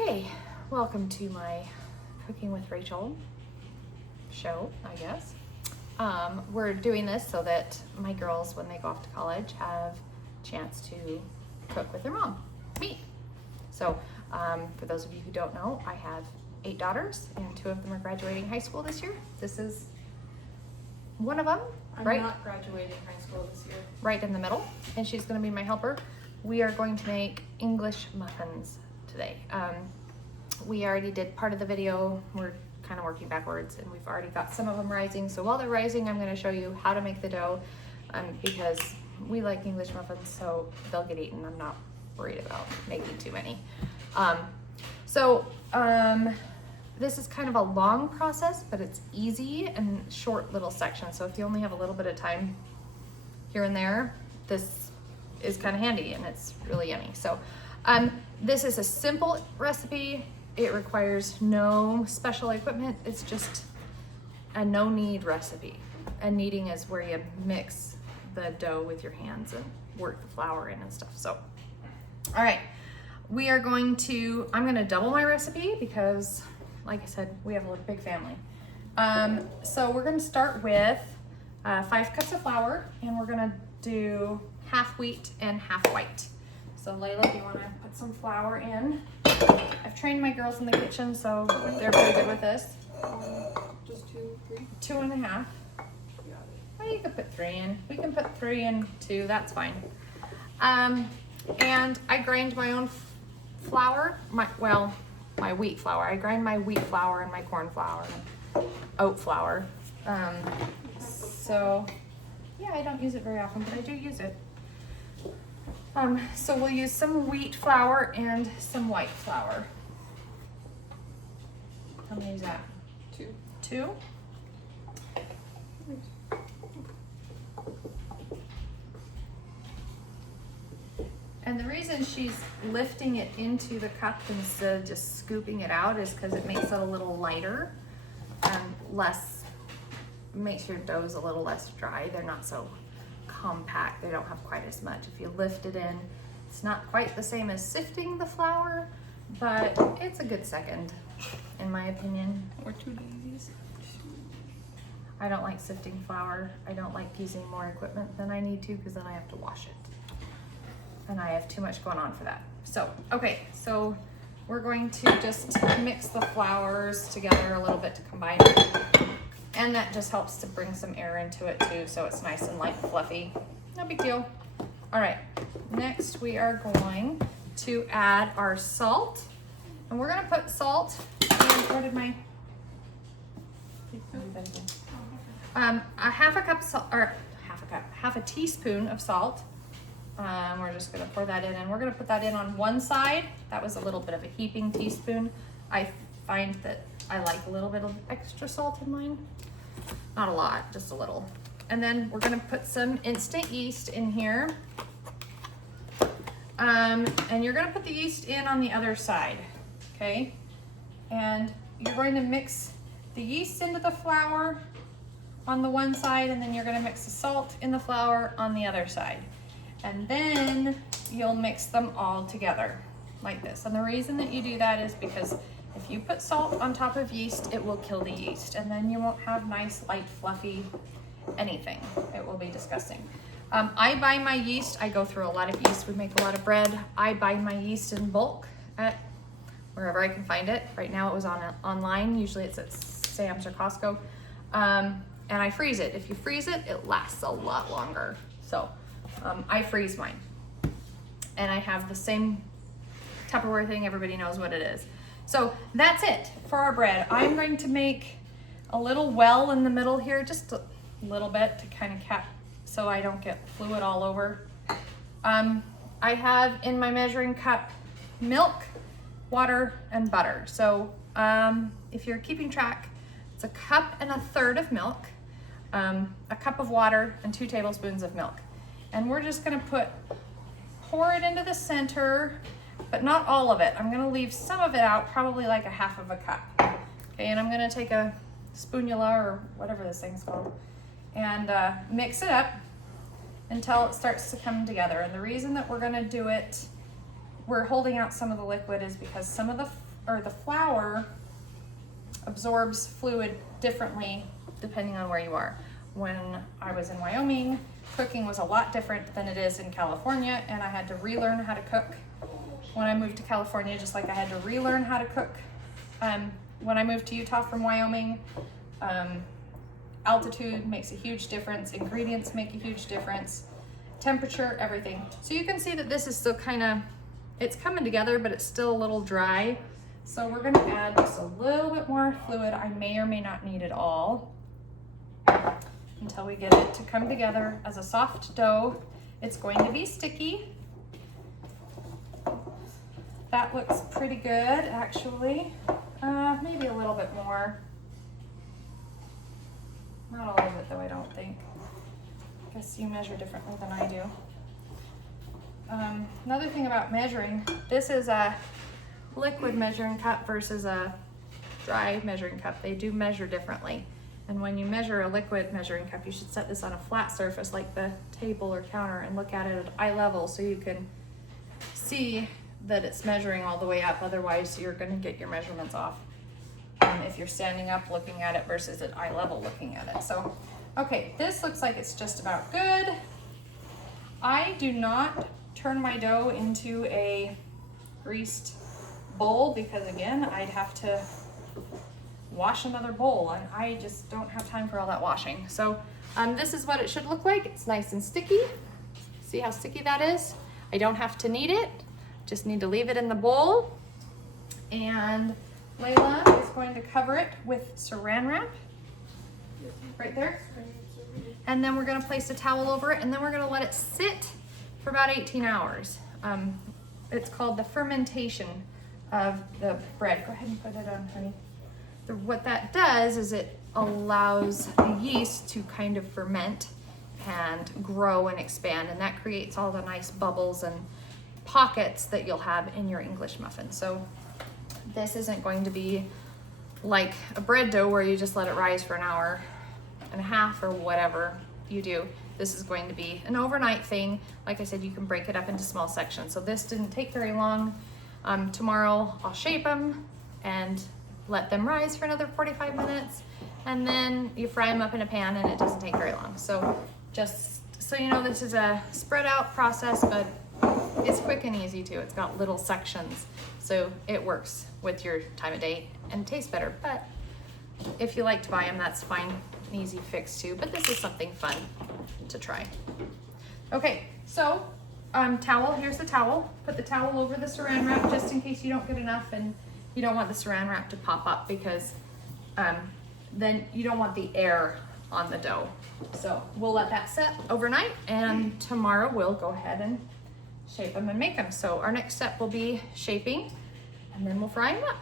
Okay, welcome to my Cooking with Rachel show, I guess. We're doing this so that my girls, when they go off to college, have a chance to cook with their mom, me. So for those of you who don't know, I have 8 daughters and 2 of them are graduating high school this year. This is one of them, I'm not graduating high school this year. right in the middle, and she's gonna be my helper. We are going to make English muffins today. We already did part of the video. We're kind of working backwards and we've already got some of them rising. So while they're rising, I'm going to show you how to make the dough because we like English muffins, so they'll get eaten. I'm not worried about making too many. This is kind of a long process, but it's easy and short little sections. So if you only have a little bit of time here and there, this is kind of handy and it's really yummy. So this is a simple recipe. It requires no special equipment. It's just a no-knead recipe. And kneading is where you mix the dough with your hands and work the flour in and stuff. So, all right, I'm gonna double my recipe because, like I said, we have a big family. So we're gonna start with 5 cups of flour, and we're gonna do half wheat and half white. So Layla, do you wanna put some flour in? I've trained my girls in the kitchen, so they're pretty good with this. Just 2, 3? 2.5. Got it. Well, you could put 3 in. We can put 3 and 2, that's fine. And I grind my own flour, my wheat flour. I grind my wheat flour and my corn flour and oat flour. So yeah, I don't use it very often, but I do use it. So we'll use some wheat flour and some white flour. How many is that? 2. 2? And the reason she's lifting it into the cup instead of just scooping it out is because it makes it a little lighter and makes your doughs a little less dry. They're not so compact. They don't have quite as much. If you lift it in, it's not quite the same as sifting the flour, but it's a good second, in my opinion. Or 2 daisies. I don't like sifting flour. I don't like using more equipment than I need to because then I have to wash it. And I have too much going on for that. So, okay, so we're going to just mix the flours together a little bit to combine it. And that just helps to bring some air into it too, so it's nice and light and fluffy. No big deal. All right, next we are going to add our salt. And we're gonna put salt in, where did my, half a teaspoon of salt. We're just gonna pour that in, and we're gonna put that in on one side. That was a little bit of a heaping teaspoon. I find that I like a little bit of extra salt in mine. Not a lot, just a little. And then we're gonna put some instant yeast in here. And you're gonna put the yeast in on the other side, okay? And you're going to mix the yeast into the flour on the one side, and then you're gonna mix the salt in the flour on the other side. And then you'll mix them all together like this. And the reason that you do that is because if you put salt on top of yeast, it will kill the yeast, and then you won't have nice, light, fluffy anything. It will be disgusting. I buy my yeast. I go through a lot of yeast. We make a lot of bread. I buy my yeast in bulk at wherever I can find it. Right now it was online. Usually it's at Sam's or Costco. And I freeze it. If you freeze it, it lasts a lot longer. So I freeze mine. And I have the same Tupperware thing. Everybody knows what it is. So that's it for our bread. I'm going to make a little well in the middle here, just a little bit to kind of cap so I don't get fluid all over. I have in my measuring cup milk, water, and butter. So if you're keeping track, it's 1 1/3 cups of milk, 1 cup of water, and 2 tablespoons of milk. And we're just gonna pour it into the center, but not all of it. I'm gonna leave some of it out, probably like 1/2 cup. Okay, and I'm gonna take a spoonula or whatever this thing's called and mix it up until it starts to come together. And the reason that we're gonna do it, we're holding out some of the liquid is because some of the or the flour absorbs fluid differently depending on where you are. When I was in Wyoming, cooking was a lot different than it is in California, and I had to relearn how to cook. When I moved to California, just like I had to relearn how to cook when I moved to Utah from Wyoming, altitude makes a huge difference, ingredients make a huge difference, temperature, everything. So you can see that this is still kind of, it's coming together, but it's still a little dry. So we're gonna add just a little bit more fluid. I may or may not need it all until we get it to come together as a soft dough. It's going to be sticky. That looks pretty good, actually. Maybe a little bit more. Not all of it though, I don't think. Guess you measure differently than I do. Another thing about measuring, this is a liquid measuring cup versus a dry measuring cup. They do measure differently. And when you measure a liquid measuring cup, you should set this on a flat surface like the table or counter and look at it at eye level so you can see that it's measuring all the way up. Otherwise, you're going to get your measurements off if you're standing up looking at it versus at eye level looking at it. So, okay, this looks like it's just about good. I do not turn my dough into a greased bowl because, again, I'd have to wash another bowl, and I just don't have time for all that washing. So this is what it should look like. It's nice and sticky. See how sticky that is? I don't have to knead it, just need to leave it in the bowl. And Layla is going to cover it with saran wrap right there. And then we're gonna place a towel over it, and then we're gonna let it sit for about 18 hours. It's called the fermentation of the bread. Go ahead and put it on, honey. What that does is it allows the yeast to kind of ferment and grow and expand, and that creates all the nice bubbles and pockets that you'll have in your English muffin. So this isn't going to be like a bread dough where you just let it rise for an hour and a half or whatever you do. This is going to be an overnight thing. Like I said, you can break it up into small sections. So this didn't take very long. Tomorrow I'll shape them and let them rise for another 45 minutes, and then you fry them up in a pan, and it doesn't take very long. So just so you know, this is a spread out process, but it's quick and easy too. It's got little sections, so it works with your time of day and tastes better. But if you like to buy them, that's fine, an easy fix too. But this is something fun to try. Okay, so towel, here's the towel. Put the towel over the saran wrap just in case you don't get enough and you don't want the saran wrap to pop up, because then you don't want the air on the dough. So we'll let that set overnight, and tomorrow we'll go ahead and shape them and make them. So our next step will be shaping, and then we'll fry them up.